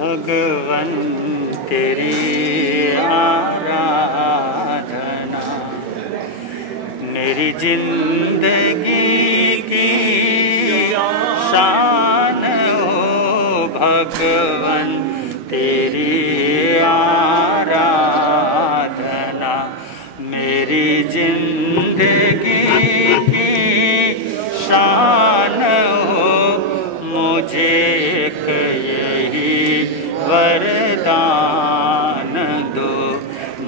भगवन तेरी आराधना मेरी जिंदगी की शान हो। भगवन तेरी आराधना मेरी जिंदगी की शान हो। मुझे एक वरदान दो,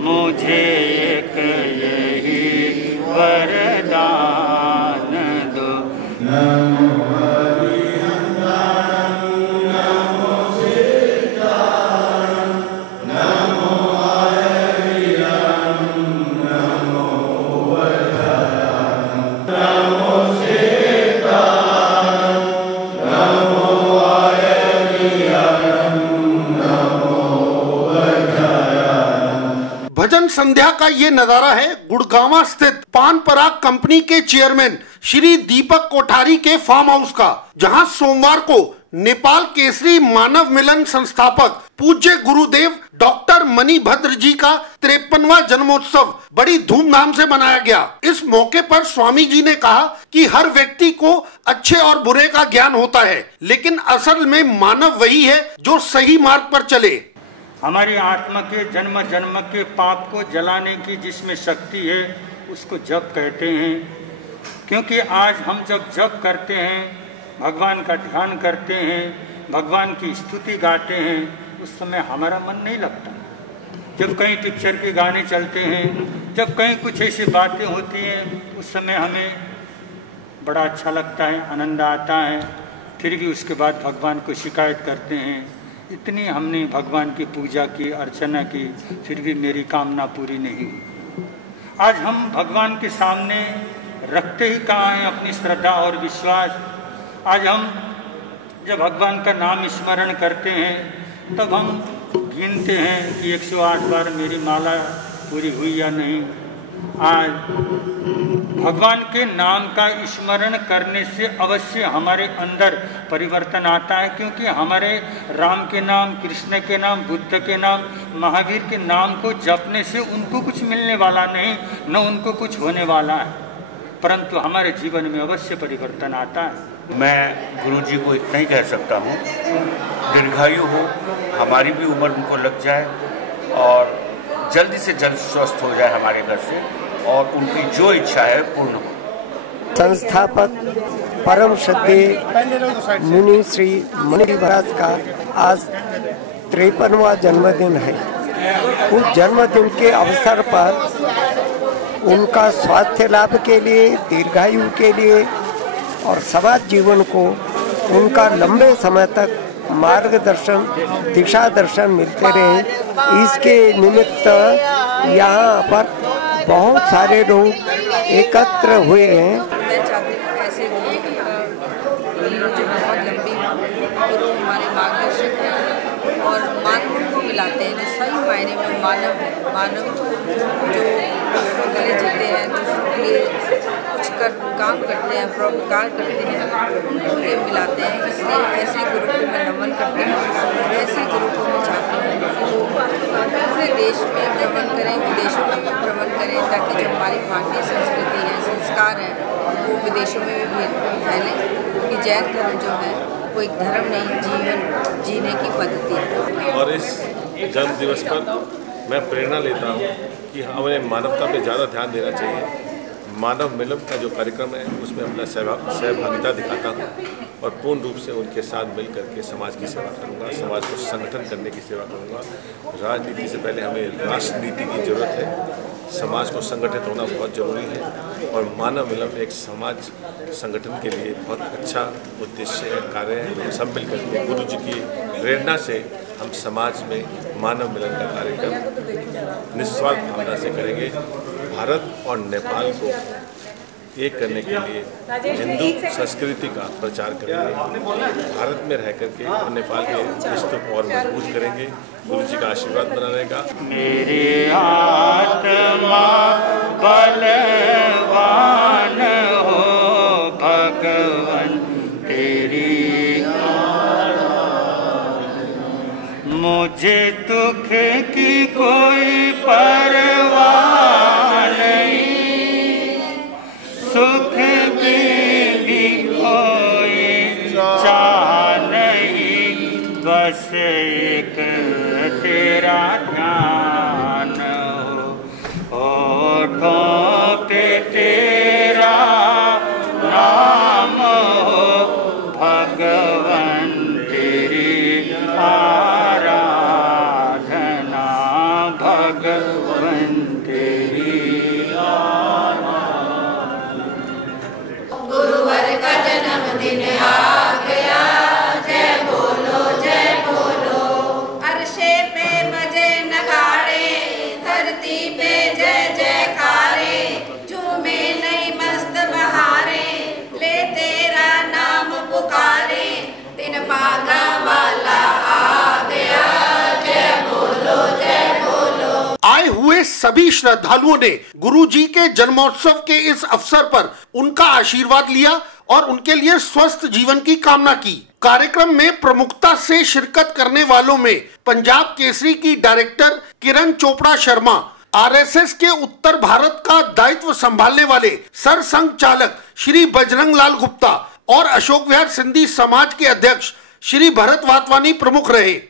मुझे एक यही वरदान दो। नमो हरिहंताणं नमो सीताणं नमो हरिहं नमो वरदानं नमो सीताणं नमो भजन संध्या का ये नजारा है गुड़गांव स्थित पान पराग कंपनी के चेयरमैन श्री दीपक कोठारी के फार्म हाउस का, जहां सोमवार को नेपाल केसरी मानव मिलन संस्थापक पूज्य गुरुदेव डॉक्टर मणिभद्र जी का 53वां जन्मोत्सव बड़ी धूमधाम से मनाया गया। इस मौके पर स्वामी जी ने कहा कि हर व्यक्ति को अच्छे और बुरे का ज्ञान होता है, लेकिन असल में मानव वही है जो सही मार्ग पर चले। हमारी आत्मा के जन्म जन्म के पाप को जलाने की जिसमें शक्ति है उसको जप कहते हैं। क्योंकि आज हम जब जप करते हैं, भगवान का ध्यान करते हैं, भगवान की स्तुति गाते हैं, उस समय हमारा मन नहीं लगता। जब कहीं पिक्चर के गाने चलते हैं, जब कहीं कुछ ऐसी बातें होती हैं, उस समय हमें बड़ा अच्छा लगता है, आनंद आता है। फिर भी उसके बाद भगवान को शिकायत करते हैं, इतनी हमने भगवान की पूजा की, अर्चना की, फिर भी मेरी कामना पूरी नहीं हुई। आज हम भगवान के सामने रखते ही कहाँ हैं अपनी श्रद्धा और विश्वास। आज हम जब भगवान का नाम स्मरण करते हैं तब हम गिनते हैं कि 108 बार मेरी माला पूरी हुई या नहीं। आज भगवान के नाम का स्मरण करने से अवश्य हमारे अंदर परिवर्तन आता है। क्योंकि हमारे राम के नाम, कृष्ण के नाम, बुद्ध के नाम, महावीर के नाम को जपने से उनको कुछ मिलने वाला नहीं, न उनको कुछ होने वाला है, परंतु हमारे जीवन में अवश्य परिवर्तन आता है। मैं गुरु जी को इतना ही कह सकता हूँ, दीर्घायु हो, हमारी भी उम्र उनको लग जाए और जल्दी से जल्द स्वस्थ हो जाए हमारे घर से, और उनकी जो इच्छा है पूर्ण हो। संस्थापक परम श्रद्धेय मुनि श्री मणि महाराज का आज 53वां जन्मदिन है। उस जन्मदिन के अवसर पर उनका स्वास्थ्य लाभ के लिए, दीर्घायु के लिए और समाज जीवन को उनका लंबे समय तक मार्गदर्शन, दिशा दर्शन मिलते रहे, इसके निमित्त यहाँ पर बहुत सारे लोग एकत्र हुए हैं। मैं चाहती हूँ ऐसे गुरु जो बहुत लंबी गुरु हमारे मार्गदर्शक हैं और मानव को मिलाते हैं, जो सही मायने में मानव है, मानव जो दूसरों के लिए जीते हैं, दूसरों के लिए कुछ काम करते हैं, परोपकार करते हैं, उनको ये मिलाते हैं। इसलिए ऐसे गुरु को मैं नमन करती हूँ। ऐसे गुरु को मैं चाहती हूँ कि वो पूरे देश में भ्रमण करें, विदेशों में भी भ्रमण करें, ताकि जो हमारी भारतीय संस्कृति है, संस्कार है, वो विदेशों में भी फैले। क्योंकि जैन धर्म जो है वो एक धर्म नहीं, जीवन जीने की पद्धति है। और इस जन्म दिवस पर मैं प्रेरणा लेता हूँ कि हमें मानवता पे ज़्यादा ध्यान देना चाहिए। मानव मिलन का जो कार्यक्रम है उसमें अपना सहभागिता दिखाता हूँ और पूर्ण रूप से उनके साथ मिल करके समाज की सेवा करूँगा, समाज को संगठन करने की सेवा करूँगा। राजनीति से पहले हमें राष्ट्रनीति की जरूरत है, समाज को संगठित होना बहुत ज़रूरी है और मानव मिलन एक समाज संगठन के लिए बहुत अच्छा उद्देश्य है, कार्य है। हम सब मिल करके गुरु जी की प्रेरणा से हम समाज में मानव मिलन का कार्यक्रम निस्वार्थ भावना से करेंगे। भारत और नेपाल को एक करने के लिए हिंदू संस्कृति का प्रचार करेंगे, भारत में रह करके और नेपाल के रिश्तों को और मजबूत करेंगे। गुरु जी का आशीर्वाद बना रहेगा। मेरी आत्मा बलवान हो, भगवन तेरी मुझे दुख की कोई परवाह नहीं, सुख की भी कोई चाह नहीं, बस एक तेरा ध्यान हो, होठों पे तेरा नाम हो, भगवन तेरी आराधना, भगवन तेरी गुरुवर का जन्मदिन आ गया, जय बोलो अरशे पे बजे नगाड़े, धरती पे जय जयकारे, झूमे नई मस्त बहारे, ले तेरा नाम पुकारे, दिन भागा वाला आ गया, जय बोलो आए हुए सभी श्रद्धालुओं ने गुरुजी के जन्मोत्सव के इस अवसर पर उनका आशीर्वाद लिया और उनके लिए स्वस्थ जीवन की कामना की। कार्यक्रम में प्रमुखता से शिरकत करने वालों में पंजाब केसरी की डायरेक्टर किरण चोपड़ा शर्मा, आरएसएस के उत्तर भारत का दायित्व संभालने वाले सरसंघ चालक श्री बजरंग लाल गुप्ता और अशोक विहार सिंधी समाज के अध्यक्ष श्री भरत वातवानी प्रमुख रहे।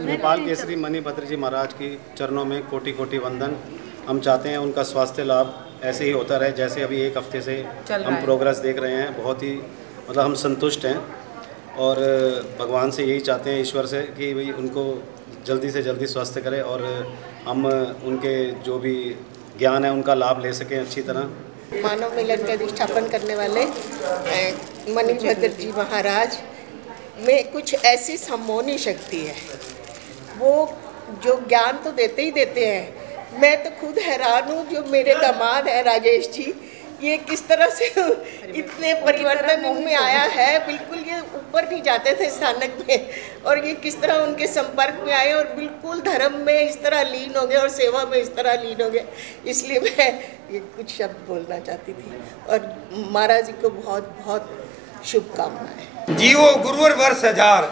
नेपाल केसरी मणिभद्र जी महाराज की चरणों में कोटि कोटि वंदन। हम चाहते हैं उनका स्वास्थ्य लाभ ऐसे ही होता रहे जैसे अभी एक हफ्ते से हम प्रोग्रेस देख रहे हैं। बहुत ही मतलब हम संतुष्ट हैं और भगवान से यही चाहते हैं, ईश्वर से, कि भाई उनको जल्दी से जल्दी स्वस्थ करें और हम उनके जो भी ज्ञान है उनका लाभ ले सकें अच्छी तरह। मानव मिलन का अधिष्ठापन करने वाले मणिभद्र जी महाराज में कुछ ऐसी सम्मोहनी शक्ति है, वो जो ज्ञान तो देते ही देते हैं। मैं तो खुद हैरान हूँ, जो मेरे दामाद है राजेश जी, ये किस तरह से इतने परिवर्तन उनमें आया है। बिल्कुल ये ऊपर नहीं जाते थे स्थानक में, और ये किस तरह उनके संपर्क में आए और बिल्कुल धर्म में इस तरह लीन हो गए और सेवा में इस तरह लीन हो गए। इसलिए मैं ये कुछ शब्द बोलना चाहती थी और महाराज जी को बहुत बहुत शुभकामनाएं। जीवो गुरुवर वर्ष हजार,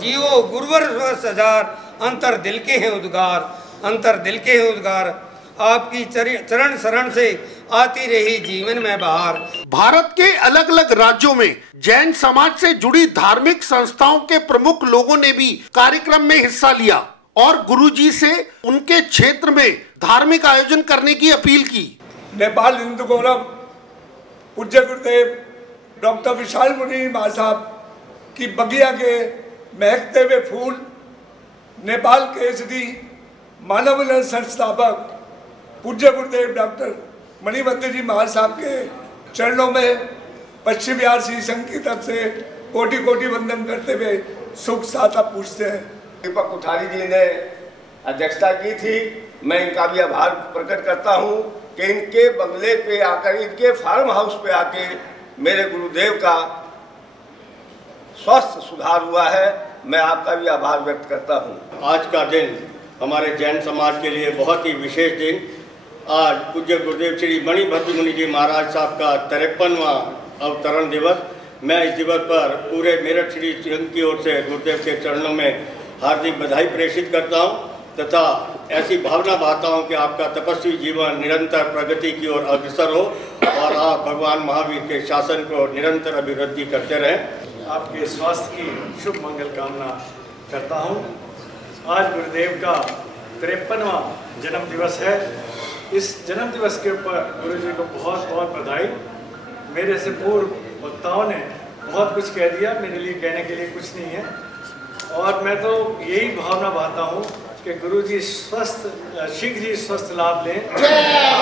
जीवो गुरुवर वर्ष हजार, अंतर दिल के हैं उद्गार, अंतर दिल के हैं उद्गार, आपकी चरण शरण से आती रही जीवन में बहार। भारत के अलग अलग राज्यों में जैन समाज से जुड़ी धार्मिक संस्थाओं के प्रमुख लोगों ने भी कार्यक्रम में हिस्सा लिया और गुरुजी से उनके क्षेत्र में धार्मिक आयोजन करने की अपील की। नेपाल हिंदू गौरव पूज्य गुरुदेव डॉक्टर विशाल मुनि महासाब की बगिया के महकते हुए फूल, नेपाल केसरी मानव मिलन संस्थापक पूज्य गुरुदेव डॉक्टर मणिभद्र जी महाराज साहब के चरणों में पश्चिम बिहार श्री संघ की तरफ से कोटि कोटि वंदन करते हुए सुख साता पूछते हैं। दीपक कोठारी जी ने अध्यक्षता की थी, मैं इनका भी आभार प्रकट करता हूं कि इनके बंगले पे आकर, इनके फार्म हाउस पे आके मेरे गुरुदेव का स्वास्थ्य सुधार हुआ है। मैं आपका भी आभार व्यक्त करता हूं। आज का दिन हमारे जैन समाज के लिए बहुत ही विशेष दिन। आज पूज्य गुरुदेव श्री मणिभद्र मुनि जी महाराज साहब का 53वां अवतरण दिवस। मैं इस दिवस पर पूरे मेरठ श्री संघ की ओर से गुरुदेव के चरणों में हार्दिक बधाई प्रेषित करता हूं तथा ऐसी भावना बहाता हूं कि आपका तपस्वी जीवन निरंतर प्रगति की ओर अग्रसर हो और आप भगवान महावीर के शासन को निरंतर अभिवृद्धि करते रहें। आपके स्वास्थ्य की शुभ मंगल कामना करता हूं। आज गुरुदेव का 53वां जन्म दिवस है। इस जन्म दिवस के ऊपर गुरु जी को बहुत बहुत बधाई। मेरे से पूर्व वक्ताओं ने बहुत कुछ कह दिया, मेरे लिए कहने के लिए कुछ नहीं है और मैं तो यही भावना बहाता हूँ कि गुरु जी शीघ्र ही स्वस्थ लाभ लें। जय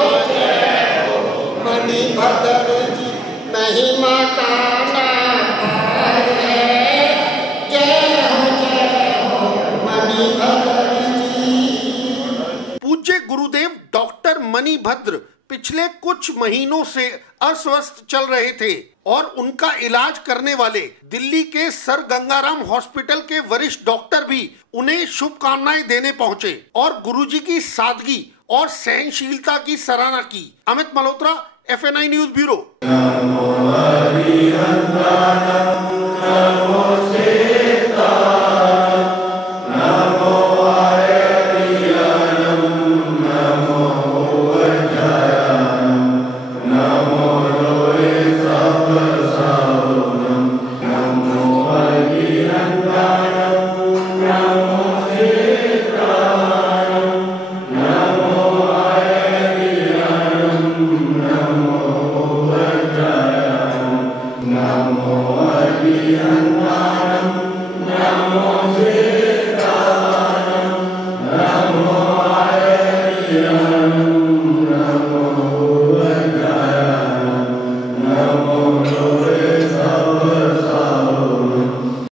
हो मणिभद्र जी, महिमा का नाम है। जय हो मणिभद्र जी। पूज्य गुरु गुरुदेव डॉक्टर मणिभद्र पिछले कुछ महीनों से अस्वस्थ चल रहे थे और उनका इलाज करने वाले दिल्ली के सर गंगाराम हॉस्पिटल के वरिष्ठ डॉक्टर भी उन्हें शुभकामनाएं देने पहुंचे और गुरुजी की सादगी और सहनशीलता की सराहना की। Amit Malhotra, FNI news bureau.